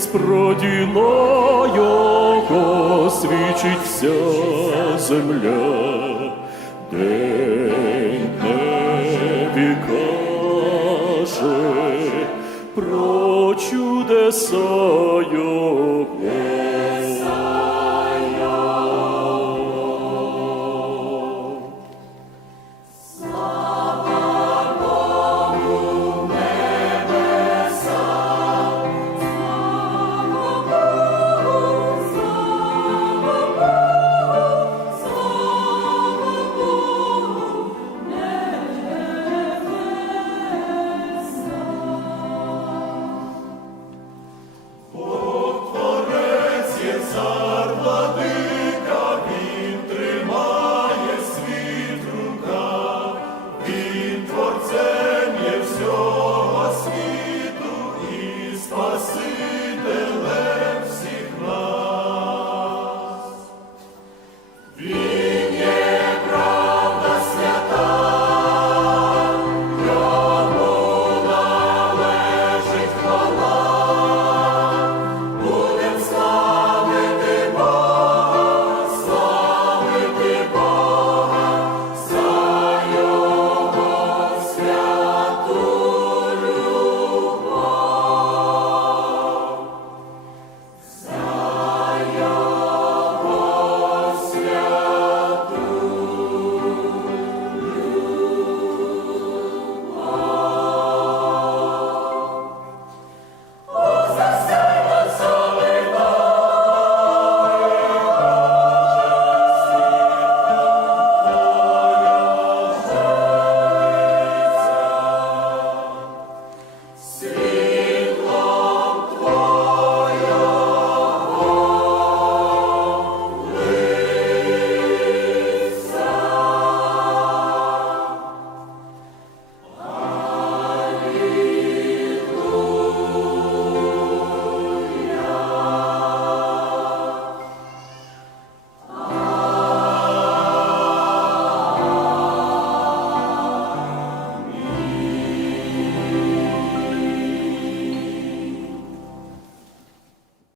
Творець, про діла Його свідчить вся земля, день небі каже про чудеса Його.